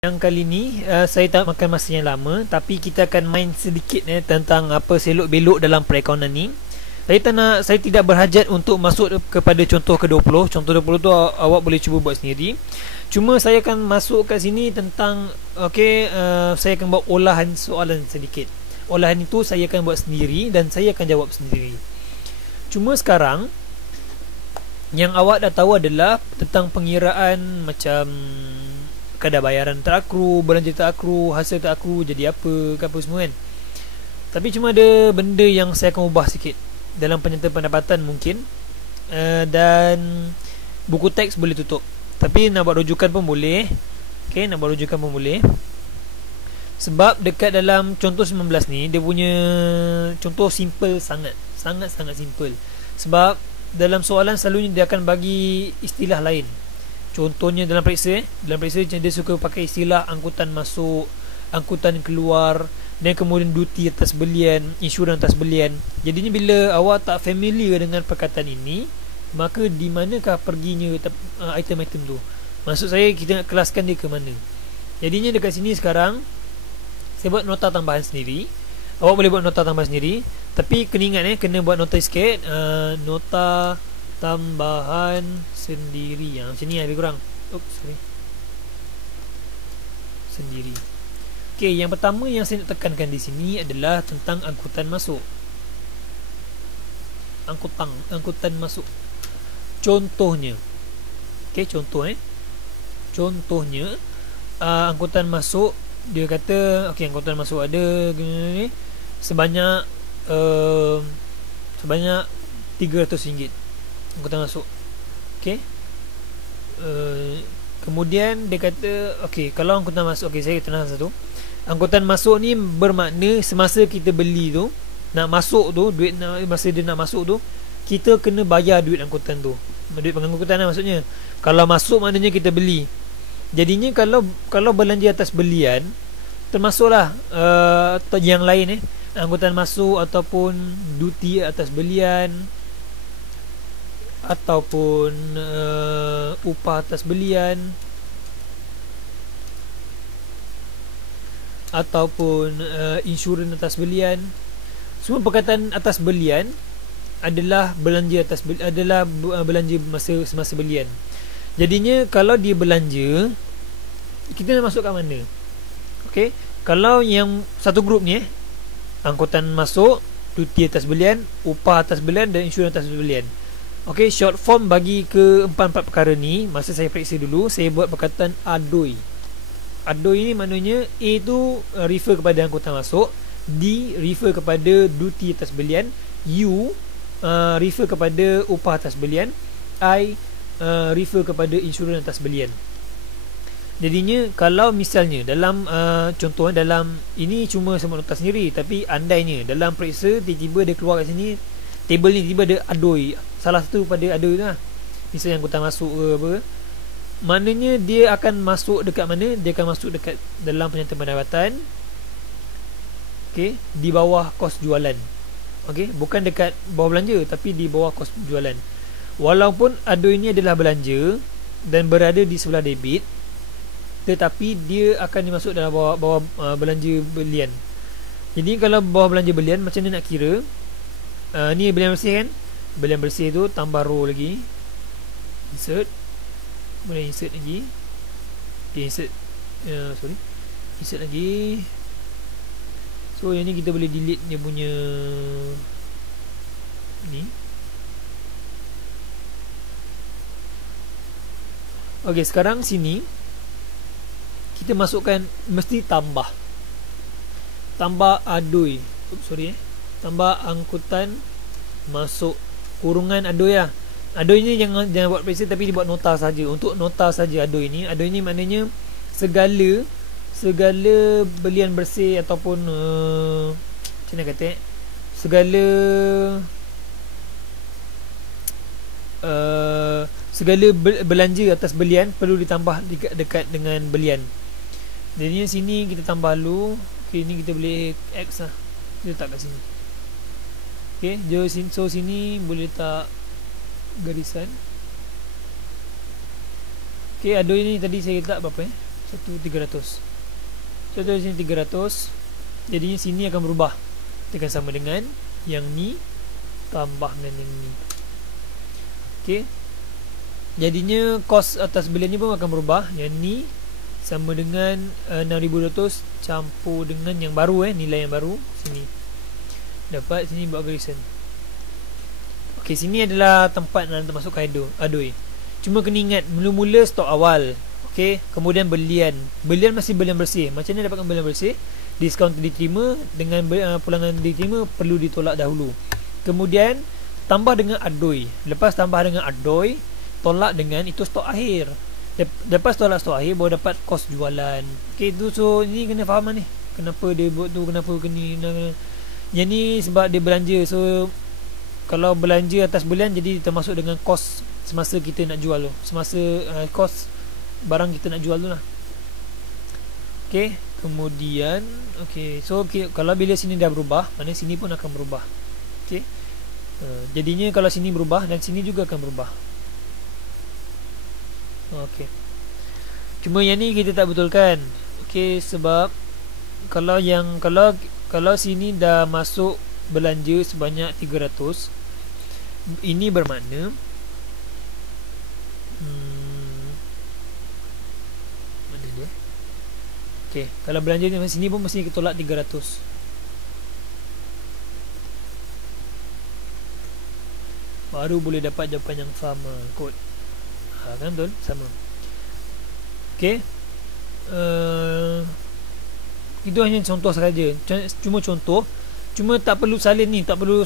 Yang kali ni saya tak makan masa yang lama, tapi kita akan main sedikit tentang apa selok belok dalam perekonomian ni. Saya tidak berhajat untuk masuk kepada contoh ke-20. Contoh 20 tu awak boleh cuba buat sendiri. Cuma saya akan masuk kat sini tentang saya akan buat olahan soalan sedikit. Olahan itu saya akan buat sendiri dan saya akan jawab sendiri. Cuma sekarang yang awak dah tahu adalah tentang pengiraan macam kadar bayaran terakru, belanja terakru, hasil terakru jadi apa semua kan. Tapi cuma ada benda yang saya akan ubah sikit dalam penyertaan pendapatan mungkin, dan buku teks boleh tutup. Tapi nak buat rujukan pun boleh. Nak buat rujukan pun boleh. Sebab dekat dalam contoh 19 ni, dia punya contoh simple sangat. Sangat-sangat simple. Sebab dalam soalan selalunya dia akan bagi istilah lain. Contohnya dalam periksa dia suka pakai istilah angkutan masuk, angkutan keluar, dan kemudian duty atas belian, insurans atas belian. Jadinya bila awak tak familiar dengan perkataan ini, maka di manakah perginya item-item tu? Maksud saya kita nak kelaskan dia ke mana. Jadinya dekat sini sekarang saya buat nota tambahan sendiri. Awak boleh buat nota tambahan sendiri, tapi kena ingat kena buat nota sikit, nota tambahan sendiri macam ni lebih kurang. Sendiri. Yang pertama yang saya nak tekankan di sini adalah tentang angkutan masuk. Angkutan masuk. Contohnya. Contohnya angkutan masuk, dia kata angkutan masuk ada sebanyak RM300 angkutan masuk. Kemudian dia kata kalau angkutan masuk, saya tenang satu. Angkutan masuk ni bermakna semasa kita beli tu, nak masuk tu, masa dia nak masuk tu, kita kena bayar duit angkutan tu. Duit pengangkutan lah maksudnya. Kalau masuk maknanya kita beli. Jadinya kalau belanja atas belian, termasuklah yang lain angkutan masuk ataupun duty atas belian, ataupun upah atas belian, ataupun insurans atas belian. Semua perkataan atas belian adalah belanja belanja semasa belian. Jadinya kalau dia belanja, kita nak masuk kat mana? Kalau yang satu grup ni angkutan masuk, duty atas belian, upah atas belian dan insurans atas belian. Short form bagi ke empat perkara ni. Masa saya periksa dulu, saya buat perkataan ADOI. ADOI ni maknanya A tu refer kepada angkutan masuk, D refer kepada duty atas belian, U refer kepada upah atas belian, I refer kepada insurans atas belian. Jadinya kalau misalnya dalam contoh dalam ini cuma semua nota sendiri, tapi andainya dalam periksa tiba-tiba dia keluar kat sini, table ni tiba ada ADOI, salah satu pada ADOI tu lah, misalnya angkutan masuk ke apa, maknanya dia akan masuk dekat mana? Dia akan masuk dekat dalam penyertaan pendapatan, di bawah kos jualan. Bukan dekat bawah belanja, tapi di bawah kos jualan. Walaupun ADOI ini adalah belanja dan berada di sebelah debit, tetapi dia akan dimasuk dalam bawah belanja belian. Jadi kalau bawah belanja belian, macam mana nak kira? Ni belian bersih kan? Belian bersih tu tambah row lagi, insert, boleh insert lagi, insert lagi. So yang ni kita boleh delete dia punya ni. Sekarang sini kita masukkan, mesti tambah ADOI, tambah angkutan masuk kurungan ADOI lah. ADOI ni jangan buat periksa, tapi dibuat nota saja. Untuk nota saja ADOI ni maknanya segala belian bersih ataupun macam mana kata, segala belanja atas belian perlu ditambah dekat dengan belian. Jadi sini kita tambah dulu. Ni kita boleh X lah, dia letak kat sini. So sini boleh letak garisan. ADOI ni tadi saya letak berapa 1300. So dari sini 300. Jadinya sini akan berubah. Dia akan sama dengan yang ni tambah dengan yang ni. Okey. Jadinya kos atas belian ni pun akan berubah. Yang ni sama dengan 6200 campur dengan yang baru, nilai yang baru sini. Dapat sini buat garisan. Okey, sini adalah tempat nak masuk ke Adoy. Cuma kena ingat mula-mula stok awal. Okey, kemudian belian. Belian masih belian bersih. Macam mana dapatkan belian bersih? Diskaun diterima dengan pulangan diterima perlu ditolak dahulu. Kemudian tambah dengan Adoy. Lepas tambah dengan Adoy, tolak dengan itu stok akhir. Lepas tolak stok akhir baru dapat kos jualan. Okey, tu so ni kena faham ni. Kenapa dia buat tu, kenapa kena. Yang ni sebab dia belanja. So kalau belanja atas bulan jadi termasuk dengan kos semasa kita nak jual tu. Semasa kos barang kita nak jual tu lah. Okey, kemudian so kalau bila sini dah berubah, maknanya sini pun akan berubah. Okey. Jadinya kalau sini berubah dan sini juga akan berubah. Okey. Cuma yang ni kita tak betulkan. Okey, sebab kalau sini dah masuk belanja sebanyak 300, ini bermakna mana dia? Okey, kalau belanja ni sini pun mesti kita tolak 300. Baru boleh dapat jawapan yang sama kot. Kan betul? Sama. Okey. Itu hanya contoh sahaja. Cuma contoh. Cuma tak perlu salin ni, tak perlu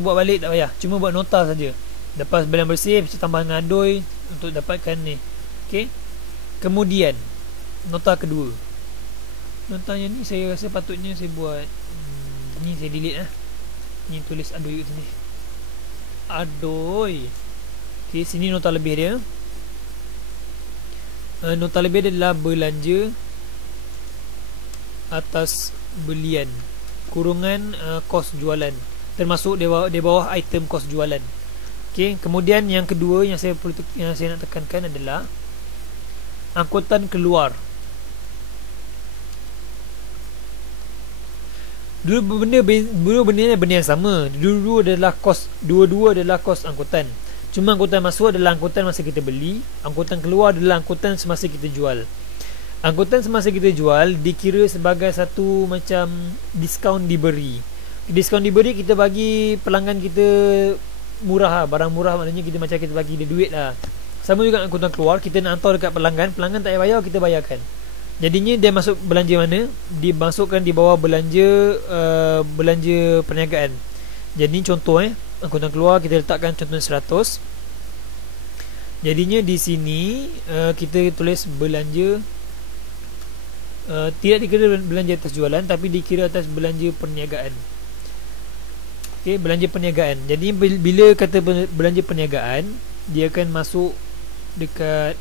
buat balik, tak payah. Cuma buat nota saja. Lepas belian bersih, mesti tambah dengan Adoy untuk dapatkan ni. Okey. Kemudian nota kedua. Notanya ni saya rasa patutnya saya buat ni saya delete lah. Ni tulis Adoy kat sini. Adoy. Okey, sini nota lebih dia. Nota lebih dia adalah belanja atas belian kurungan kos jualan, termasuk di bawah item kos jualan. Okey, kemudian yang kedua yang saya nak tekankan adalah angkutan keluar. Dua benda yang sama. Dua-dua adalah kos angkutan. Cuma angkutan masuk adalah angkutan masa kita beli, angkutan keluar adalah angkutan semasa kita jual. Angkutan semasa kita jual dikira sebagai satu macam diskaun diberi. Diskaun diberi kita bagi pelanggan kita murah lah, barang murah, maknanya kita macam kita bagi dia duit lah. Sama juga angkutan keluar, kita nak hantar dekat pelanggan, pelanggan tak payah bayar, kita bayarkan. Jadinya dia masuk belanja mana? Dimasukkan di bawah belanja perniagaan. Jadi contoh angkutan keluar kita letakkan contoh 100. Jadinya di sini kita tulis belanja tidak dikira belanja atas jualan, tapi dikira atas belanja perniagaan. Okey, belanja perniagaan. Jadi bila kata belanja perniagaan, dia akan masuk dekat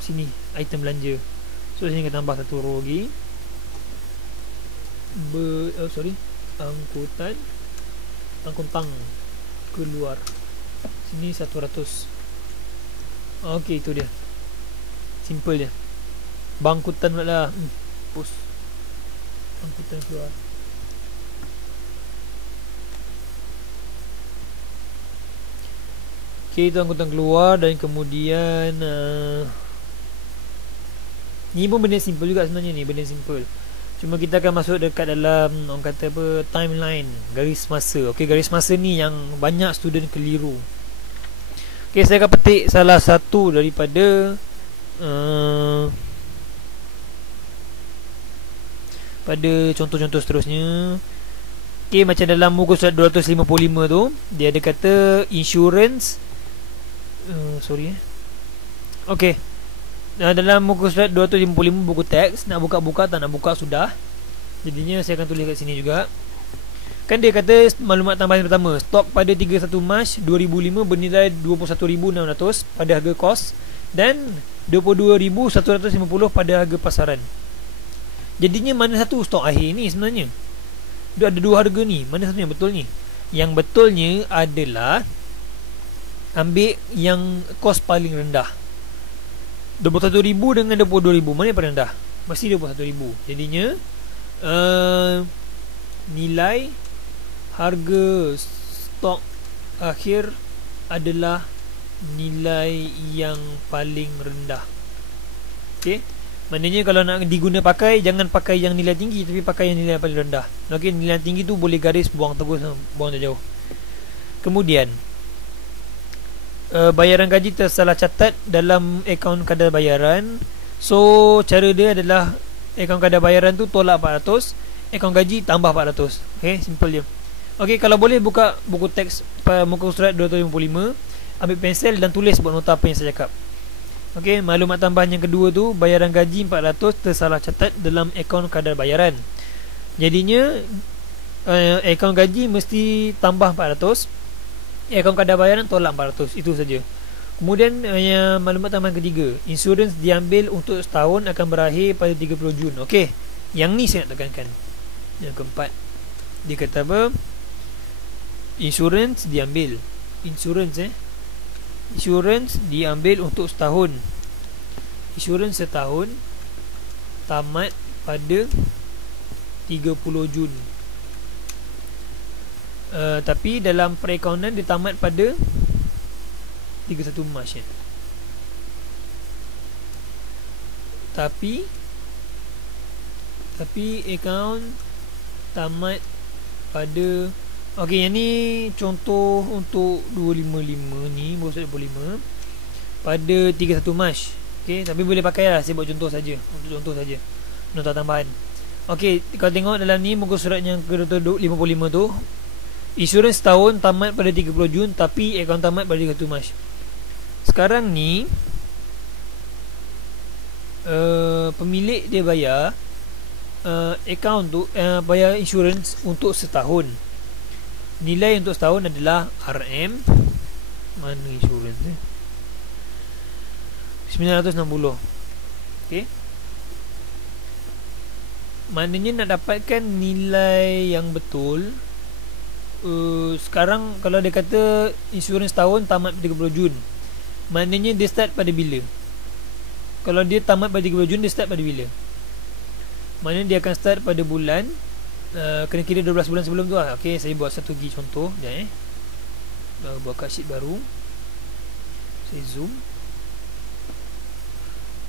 sini item belanja. So sini kita tambah satu row lagi. Angkutan keluar. Sini 100. Okey, itu dia. Simple dia. Bangkutan pula lah. Post. Angkutan keluar. Okey, itu angkutan keluar. Dan kemudian ni pun benda simple juga sebenarnya ni. Benda simple. Cuma kita akan masuk dekat dalam orang kata apa, timeline, garis masa. Okey, garis masa ni yang banyak student keliru. Okey, saya akan petik salah satu daripada pada contoh-contoh seterusnya. Okey, macam dalam muka surat 255 tu, dia ada kata insurance. Okey. Dalam muka surat 255 buku teks, nak buka-buka tak nak buka sudah. Jadinya saya akan tulis kat sini juga. Kan dia kata maklumat tambahan pertama, stok pada 31 Mac 2005 bernilai 21,600 pada harga kos dan 22,150 pada harga pasaran. Jadinya mana satu stok akhir ni sebenarnya? Dia ada dua harga ni. Mana satu yang betul ni? Yang betulnya adalah ambil yang kos paling rendah. 21,000 dengan 22,000, mana yang paling rendah? Mesti 21,000. Jadinya nilai harga stok akhir adalah nilai yang paling rendah. Okey, maknanya kalau nak diguna pakai, jangan pakai yang nilai tinggi, tapi pakai yang nilai paling rendah. Okey, nilai tinggi tu boleh garis buang terus, buang jauh. Kemudian bayaran gaji tersalah catat dalam akaun kadar bayaran. So cara dia adalah akaun kadar bayaran tu tolak 400, akaun gaji tambah 400. Okay, simple je. Okay, kalau boleh buka buku teks muka surat 255, ambil pensel dan tulis buat nota apa yang saya cakap. Okay, maklumat tambahan yang kedua tu, bayaran gaji 400 tersalah catat dalam akaun kadar bayaran. Jadinya akaun gaji mesti tambah 400, akaun kadar bayaran tolak 400. Itu saja. Kemudian maklumat tambahan ketiga, insurans diambil untuk setahun akan berakhir pada 30 Jun. Okey, yang ni saya nak tekankan. Yang keempat, dia kata apa? Insurans diambil. Insurans diambil untuk setahun. Insurans setahun tamat pada 30 Jun. Tapi dalam perakaunan dia tamat pada 31 Mac ya. Tapi akaun tamat pada, okey, yang ni contoh untuk 255 ni, bosok 25 pada 31 Mac. Okey, tapi boleh pakai lah, saya buat contoh saja, untuk contoh saja, nota tambahan. Okey, kalau tengok dalam ni muka surat yang ke-55 tu, insurans setahun tamat pada 30 Jun tapi akaun tamat pada 31 Mac. Sekarang ni pemilik dia bayar akaun tu, bayar insurans untuk setahun. Nilai untuk setahun adalah RM, mana insurans 960. Okey, maknanya nak dapatkan nilai yang betul, sekarang kalau dia kata insurans setahun tamat pada 30 Jun, maknanya dia start pada bila? Kalau dia tamat pada 30 Jun, dia start pada bila? Maknanya dia akan start pada bulan, kena kira 12 bulan sebelum tu lah. Ok, saya buat satu lagi contoh. Sekejap buat kat sheet baru. Saya zoom.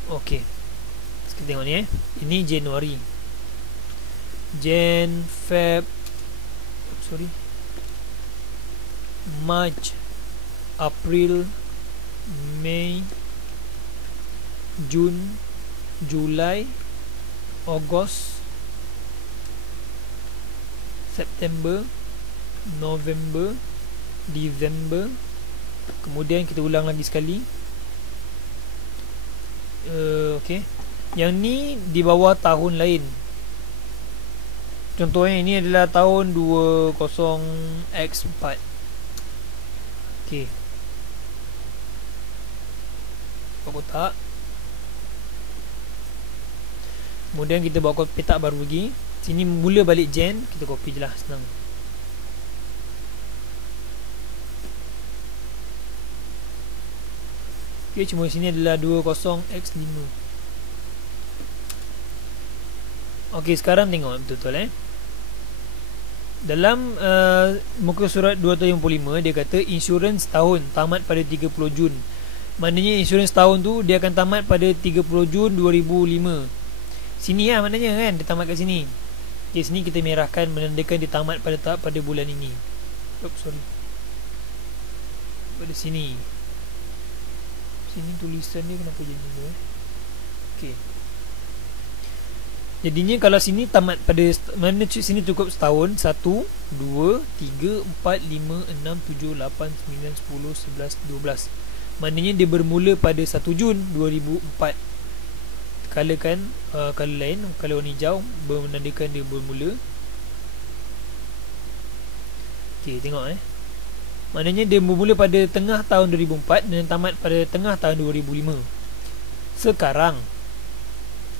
Ok, kita tengok ni ini Januari, Feb, March, April, Mei, Jun, Julai, Ogos, September, November, Disember. Kemudian kita ulang lagi sekali. Okey, yang ni di bawah tahun lain. Contohnya ini adalah tahun 20x4. Okey, kotak. Kemudian kita buat petak baru lagi. Sini mula balik Jan, kita copy je lah, senang. Ok, cuma sini adalah 20x5. Ok, sekarang tengok betul-betul dalam muka surat 255 dia kata insurans tahun tamat pada 30 Jun. Maknanya insurans tahun tu dia akan tamat pada 30 Jun 2005. Sini lah maknanya kan, dia tamat kat sini. Okay, sini kita merahkan menandakan dia tamat pada bulan ini. Pada sini. Sini tulisan dia kenapa jadi tu Okay, jadinya kalau sini tamat pada mana, sini cukup setahun. 1, 2, 3, 4, 5, 6, 7, 8, 9, 10, 11, 12. Maknanya dia bermula pada 1 Jun 2004. Color kan, color lain, color warna hijau menandakan dia bermula. Ok, tengok maknanya dia bermula pada tengah tahun 2004 dan tamat pada tengah tahun 2005. Sekarang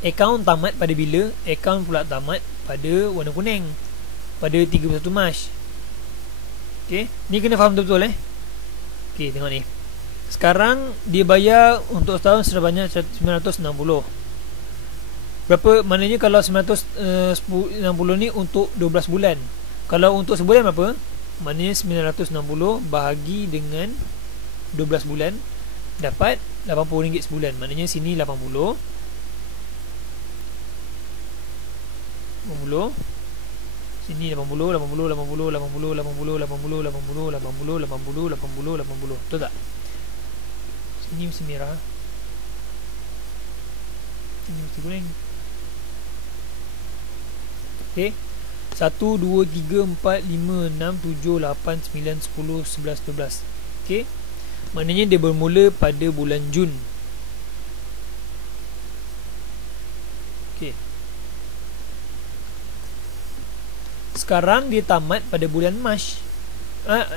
akaun tamat pada bila? Akaun pula tamat pada warna kuning, pada 31 Mac. Ok, ni kena faham betul-betul Ok, tengok ni. Sekarang dia bayar untuk setahun sebanyak 960. Berapa? Maknanya kalau 960 ni untuk 12 bulan. Kalau untuk sebulan berapa? Maknanya 960 bahagi dengan 12 bulan dapat RM80 sebulan. Maknanya sini 80. Sini 80, 80, 80, 80, 80, 80, 80, 80, 80, 80, 80. Betul tak? Sini mesti merah. Sini mesti kuning. Okey. 1, 2, 3, 4, 5, 6, 7, 8, 9, 10, 11, 12. Okey. Maknanya dia bermula pada bulan Jun. Okey. Sekarang dia tamat pada bulan Mac.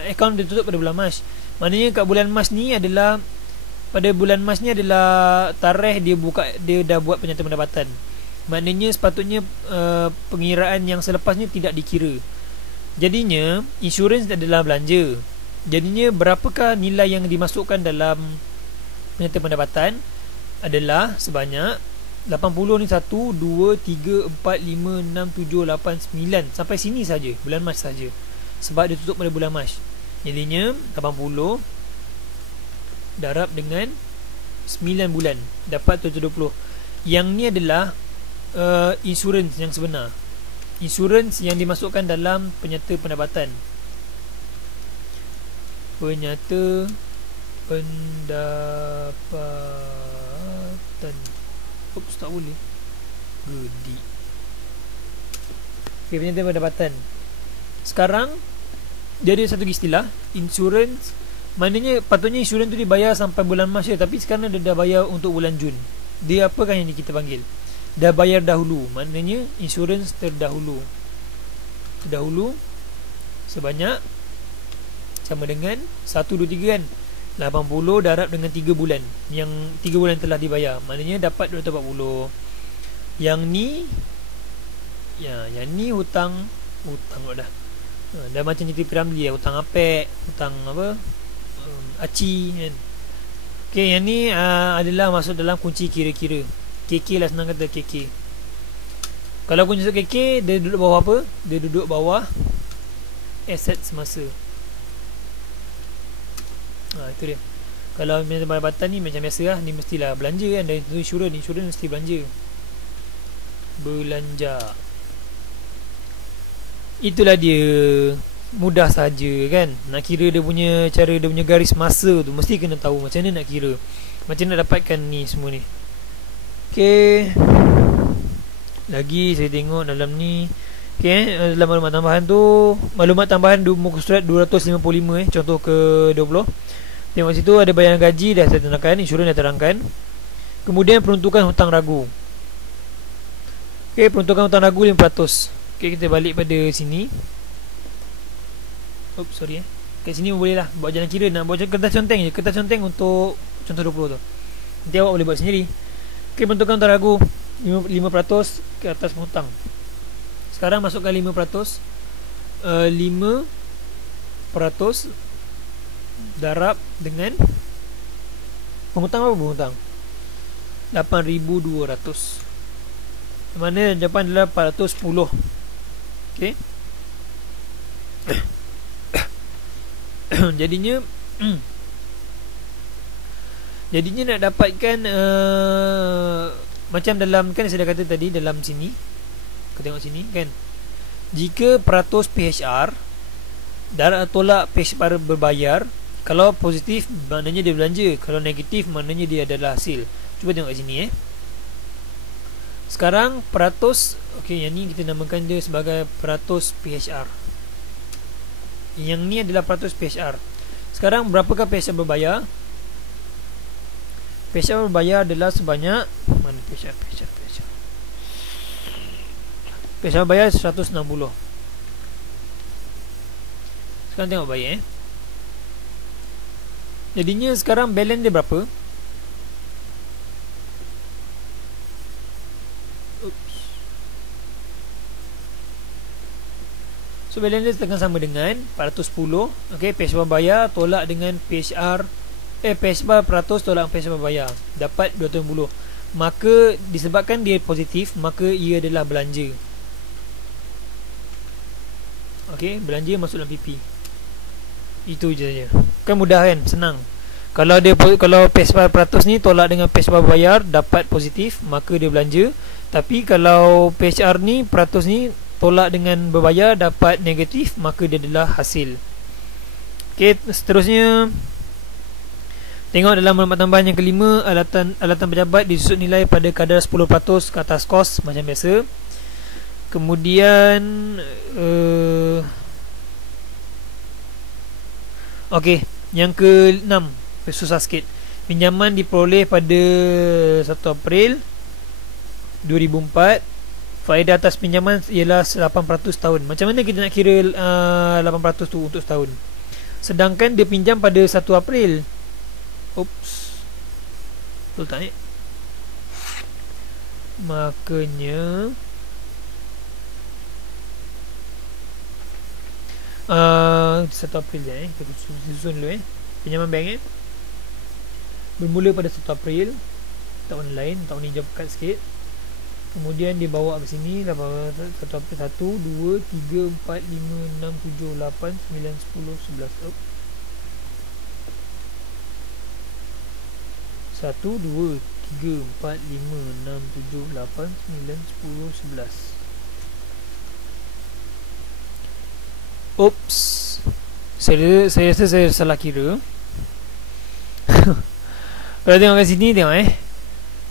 Akaun dia tutup pada bulan Mac. Maknanya kat bulan Mac ni adalah, pada bulan Mac ni adalah tarikh dia dah buat penyertaan pendapatan. Maknanya sepatutnya pengiraan yang selepasnya tidak dikira. Jadinya insurans adalah belanja. Jadinya berapakah nilai yang dimasukkan dalam penyertaan pendapatan adalah sebanyak 80 ni 1, 2, 3, 4, 5, 6, 7, 8, 9. Sampai sini saja, bulan Mac saja. Sebab dia tutup pada bulan Mac. Jadinya 80 darab dengan 9 bulan dapat 720. Yang ni adalah insurans yang sebenar. Insurans yang dimasukkan dalam penyerta pendapatan. Penyerta pendapatan. Oops, tak boleh. Gedi. Okay, penyerta pendapatan. Sekarang dia ada satu istilah insurans. Maknanya patutnya insurans tu dibayar sampai bulan Mac je, tapi sekarang dia dah bayar untuk bulan Jun. Dia apakah yang kita panggil? Dah bayar dahulu. Maknanya insurans terdahulu. Terdahulu sebanyak sama dengan 1, 2, 3 kan, 80 darab dengan 3 bulan. Yang 3 bulan telah dibayar, maknanya dapat 240. Yang ni, ya, yang ni hutang dah. Dah macam cerita Piramli, hutang apek, hutang apa, aci kan. Okay, yang ni adalah masuk dalam kunci kira-kira. KK lah, senang kata KK. Kalau kunci KK, dia duduk bawah apa? Dia duduk bawah aset semasa. Itu dia. Kalau pendapatan ni macam biasa lah, ni mestilah belanja kan. Dan itu insurans mesti belanja. Belanja. Itulah dia. Mudah saja kan. Nak kira dia punya cara, dia punya garis masa tu mesti kena tahu macam mana nak kira, macam mana nak dapatkan ni semua ni. Okay, lagi saya tengok dalam ni. Okay, dalam maklumat tambahan tu, maklumat tambahan muka surat 255 contoh ke 20. Tengok situ ada bayaran gaji dah saya terangkan, insurans dah terangkan. Kemudian peruntukan hutang ragu. Okay, peruntukan hutang ragu 5%. Okay, kita balik pada sini. Oops, sorry kat sini boleh lah buat jalan kira. Nak buat kertas conteng je, kertas conteng untuk contoh 20 tu nanti awak boleh buat sendiri. Okay, peruntukan hutang ragu 5% ke atas penghutang. Sekarang masukkan 5%. 5% darab dengan penghutang apa penghutang? 8,200. Mana depan adalah 410. Okay. Jadinya nak dapatkan macam dalam, kan saya dah kata tadi dalam sini, kita tengok sini kan, jika peratus PHR darab tolak PHR berbayar, kalau positif maknanya dia belanja, kalau negatif maknanya dia adalah hasil. Cuba tengok kat sini Sekarang peratus, okey, yang ni kita namakan dia sebagai peratus PHR. Yang ni adalah peratus PHR. Sekarang berapakah PHR berbayar? PHR berbayar adalah sebanyak, mana PHR berbayar 160. Sekarang tengok baik Jadinya sekarang balance dia berapa? So balance dia akan sama dengan 410. Okay, PHR bayar tolak dengan PHR PHBAR peratus tolak PHBAR bayar, dapat 250. Maka disebabkan dia positif, maka ia adalah belanja. Okey, belanja masuk dalam PP. Itu je saja. Kan mudah kan, senang. Kalau PHBAR peratus ni tolak dengan PHBAR bayar, dapat positif, maka dia belanja. Tapi kalau PHR ni peratus ni tolak dengan berbayar, dapat negatif, maka dia adalah hasil. Okey, seterusnya tengok dalam maklumat tambahan yang kelima, alatan pejabat disusun nilai pada kadar 10% ke atas kos macam biasa. Kemudian okey, yang ke-6 susah sikit. Pinjaman diperoleh pada 1 April 2004. Faedah atas pinjaman ialah 8% tahun. Macam mana kita nak kira 8% tu untuk setahun? Sedangkan dia pinjam pada 1 April. Oops, betul tak ni? Makanya 1 April je kita susun dulu pinjaman bank bermula pada 1 April tahun lain. Tahun ni jauh pekat sikit. Kemudian dia bawa ke sini 1 April 1, 2, 3, 4, 5, 6, 7, 8, 9, 10, 11. 1, 2, 3, 4, 5, 6, 7, 8, 9, 10, 11. Oops, saya rasa saya salah kira. Kalau tengok kat sini, tengok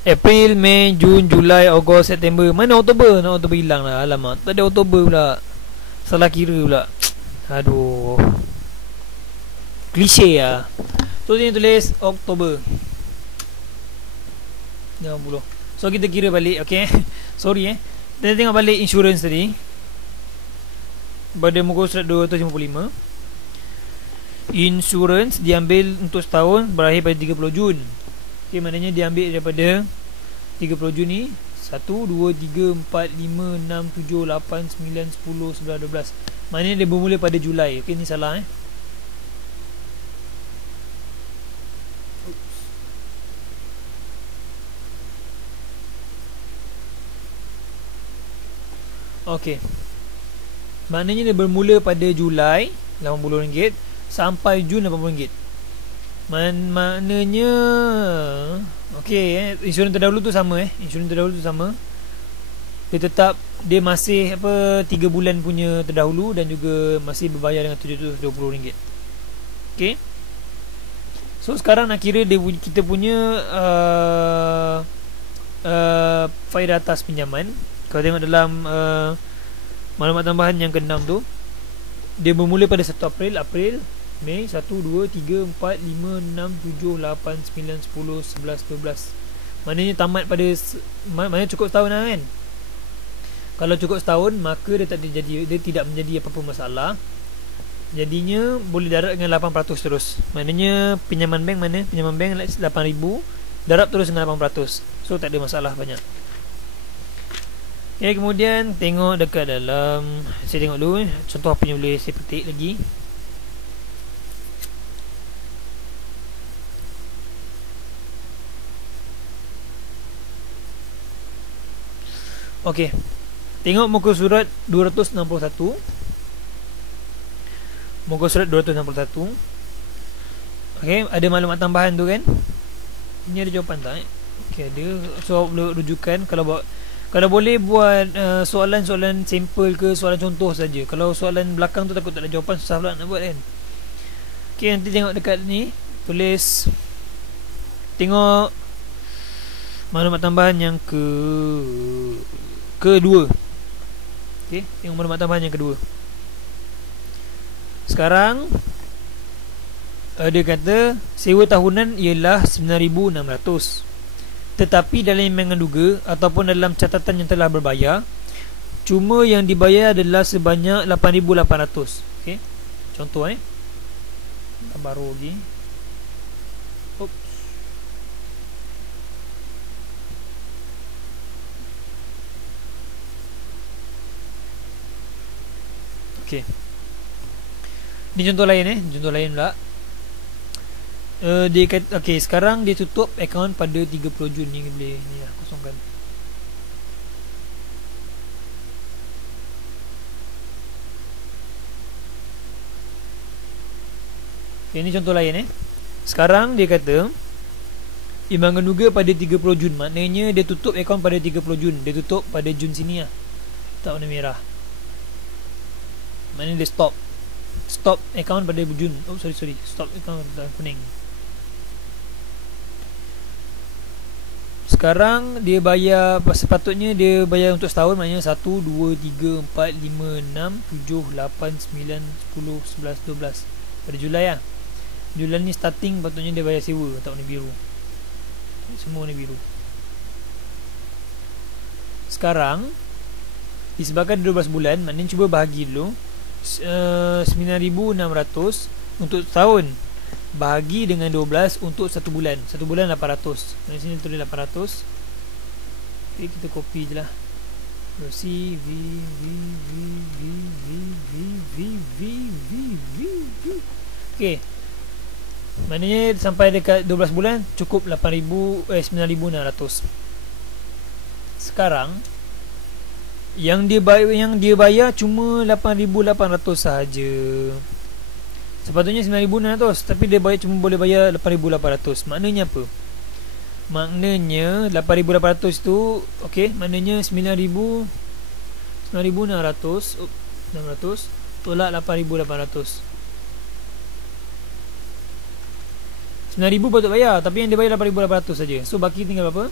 April, Mei, Jun, Julai, Ogos, September. Mana Oktober? Nak Oktober hilang lah. Alamak, tak ada Oktober pula. Salah kira pula. Aduh, klise lah. So sini tulis Oktober 90. So kita kira balik. Okay, sorry kita tengok balik insurans tadi. Pada muka surat 255, insurans diambil untuk setahun, berakhir pada 30 Jun. Okay, maknanya diambil daripada 30 Jun ni 1, 2, 3, 4, 5, 6, 7, 8, 9, 10, 11, 12. Maknanya dia bermula pada Julai. Okay, ni salah Okay, maknanya dia bermula pada Julai RM80 sampai Jun RM80. Maknanya okey insurans terdahulu tu sama insurans terdahulu tu sama. Dia tetap dia masih 3 bulan punya terdahulu dan juga masih berbayar dengan RM720. Okey. So sekarang nak kira kita punya faedah atas pinjaman. Kalau tengok dalam maklumat tambahan yang ke-6 tu, dia bermula pada 1 April, Mei 1, 2, 3, 4, 5, 6, 7, 8, 9, 10, 11, 12. Maknanya tamat pada maknanya cukup setahun lah kan. Kalau cukup setahun, maka dia tidak menjadi apa-apa masalah. Jadinya boleh darab dengan 8% terus. Maknanya pinjaman bank mana? Pinjaman bank 8,000, darab terus dengan 8%. So tak ada masalah banyak. Okay, kemudian tengok dekat dalam, saya tengok dulu contoh apa yang boleh saya petik lagi. Okey, tengok muka surat 261. Muka surat 261. Okey, ada maklumat tambahan tu kan. Ini ada jawapan tak? Okey, ada. So rujukan. Kalau boleh buat soalan-soalan sampel ke soalan contoh saja. Kalau soalan belakang tu takut tak ada jawapan, susah pula nak buat kan. Okey, nanti tengok dekat ni, tulis tengok maklumat tambahan yang kedua. Okey, tengok maklumat tambahan yang kedua. Sekarang dia kata sewa tahunan ialah 9,600. Tetapi dalam imbangan duga ataupun dalam catatan yang telah berbayar, cuma yang dibayar adalah sebanyak 8,800. Okey. Contoh baru lagi. Oops. Okey. Ini contoh lain contoh lain pula. Dia kata, okay, sekarang dia tutup akaun pada 30 Jun ni, boleh ni lah, kosongkan. Okay, ni contoh lain Sekarang dia kata imbangan duga pada 30 Jun. Maknanya dia tutup akaun pada 30 Jun. Dia tutup pada Jun sini lah. Tak warna merah. Maknanya dia stop akaun pada Jun. Oh sorry, stop akaun pada kuning. Sekarang dia bayar, sepatutnya dia bayar untuk setahun. Maknanya 1, 2, 3, 4, 5, 6, 7, 8, 9, 10, 11, 12. Pada Julai lah. Julai ni starting patutnya dia bayar sewa. Tak warna biru. Semua warna biru. Sekarang disebabkan 12 bulan, maknanya cuba bahagi dulu 9,600 untuk setahun, bahagi dengan 12 untuk 1 bulan. 1 bulan 800. Di sini tulis 800. Okay, kita copy je lah. C V V V V V V V V V V V. Okay, maknanya sampai dekat 12 bulan cukup 9,600. Sekarang yang dia bayar cuma 8,800 sahaja. Sepatutnya 9,600, tapi dia bayar, cuma boleh bayar 8,800. Maknanya apa? Maknanya 8,800 tu, okey, maknanya 9,600 tolak 8,800. 9,000 patut bayar, tapi yang dia bayar 8,800 saja. So baki tinggal berapa?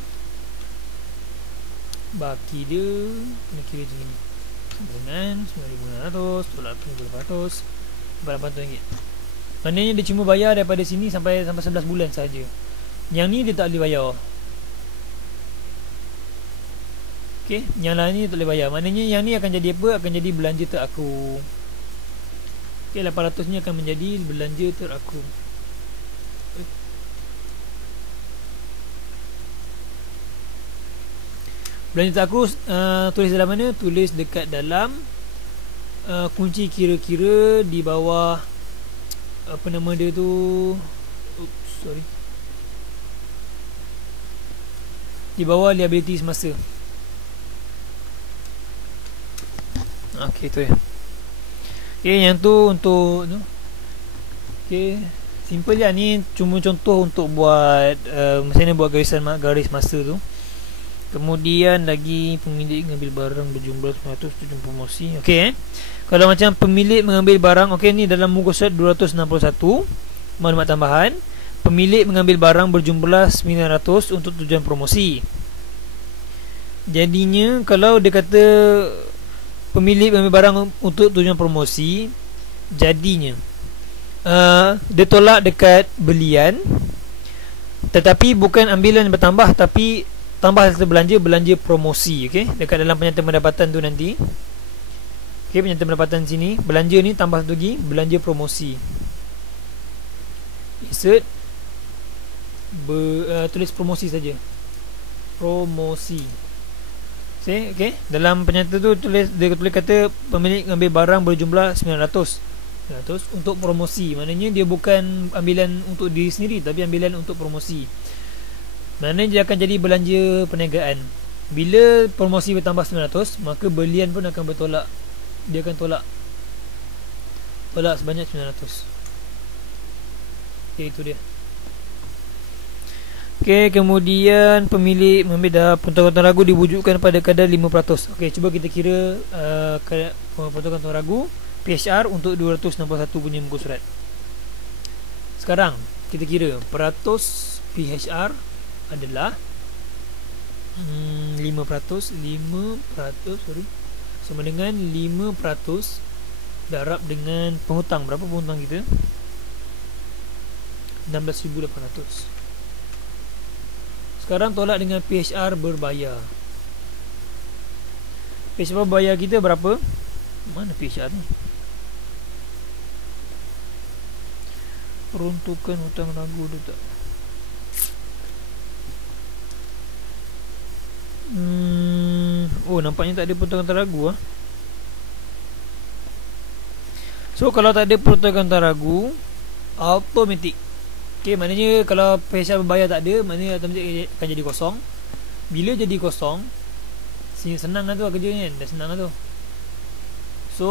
Baki dia kena kira macam ni. Dengan 9,600 tolak 8,800 RM800. Maknanya dia cuma bayar daripada sini sampai 11 bulan saja. Yang ni dia tak boleh bayar. Okey, yang lain ni tak boleh bayar. Maknanya yang ni akan jadi apa? Akan jadi belanja teraku. Okey, 800 ni akan menjadi belanja teraku. Belanja teraku tulis dalam mana? Tulis dekat dalam kunci kira-kira di bawah apa nama dia tu. Oops, sorry. Di bawah liability semasa. Okey, tu ya. Okey, yang tu untuk okey, simple je. Ni cuma contoh untuk buat macam mana buat garis masa tu. Kemudian lagi pemilik mengambil barang berjumlah 900 tujuan promosi. Okey kalau macam pemilik mengambil barang, okey ni dalam muka surat 261 maklumat tambahan. Pemilik mengambil barang berjumlah 900 untuk tujuan promosi. Jadinya kalau dia kata pemilik mengambil barang untuk tujuan promosi, jadinya dia tolak dekat belian, tetapi bukan ambilan bertambah, tapi tambah satu belanja promosi. Okey, dekat dalam penyata pendapatan tu nanti. Okey, penyata pendapatan sini belanja ni tambah satu lagi belanja promosi. Insert tulis promosi saja. Promosi. Okey, dalam penyata tu tulis kata pemilik ambil barang berjumlah 900 untuk promosi. Maknanya dia bukan ambilan untuk diri sendiri, tapi ambilan untuk promosi. Maknanya dia akan jadi belanja perniagaan. Bila promosi bertambah 900, maka belian pun akan bertolak. Dia akan tolak sebanyak 900. Okay, itu dia. Okay, kemudian pemilik mengambil potongan ragu diwujudkan pada kadar 5%. Okay, cuba kita kira potongan ragu PHR untuk 261 punya muka surat. Sekarang kita kira peratus PHR adalah 5% sorry, sama dengan 5% darab dengan penghutang. Berapa penghutang kita? 16,800. Sekarang tolak dengan PHR berbayar. PHR berbayar kita berapa? Mana PHR ni? Peruntukan hutang ragu dia tak. Oh, nampaknya tak ada potongan teragu . So kalau tak ada potongan teragu, automatik Okay, maknanya kalau PHR berbayar tak ada, maknanya automatik akan jadi kosong. Bila jadi kosong, senang lah tu lah kerja kan. Dah senang lah tu. So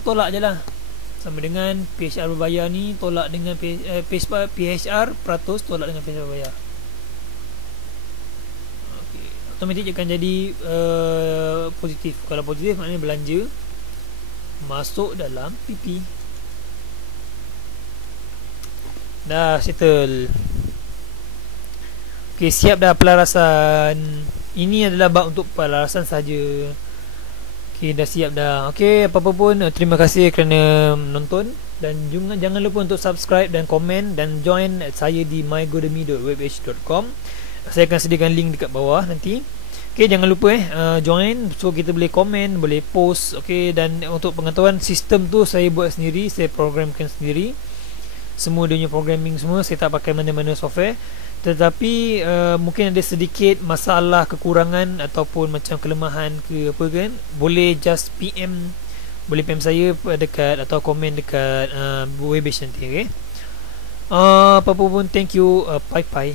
tolak je lah. Sama dengan PHR berbayar ni, tolak dengan PHR peratus, tolak dengan PHR berbayar. Okay, automatik akan jadi positif. Kalau positif maknanya belanja masuk dalam PP. Dah settle. Okay, siap dah pelarasan. Ini adalah bab untuk pelarasan saja. Okay, dah siap dah. Okay, apa-apa pun, terima kasih kerana menonton. Dan jangan lupa untuk subscribe dan komen. Dan join saya di mygodemy.webh.com. Saya akan sediakan link dekat bawah nanti. Okay, jangan lupa join. So kita boleh komen, boleh post. Okay, dan untuk pengetahuan sistem tu saya buat sendiri, saya programkan sendiri. Semua dia punya programming semua, saya tak pakai mana-mana software. Tetapi mungkin ada sedikit masalah, kekurangan ataupun macam kelemahan ke apa kan, boleh just PM, boleh PM saya dekat atau komen dekat Webish nanti. Okay, apa pun, thank you, bye bye.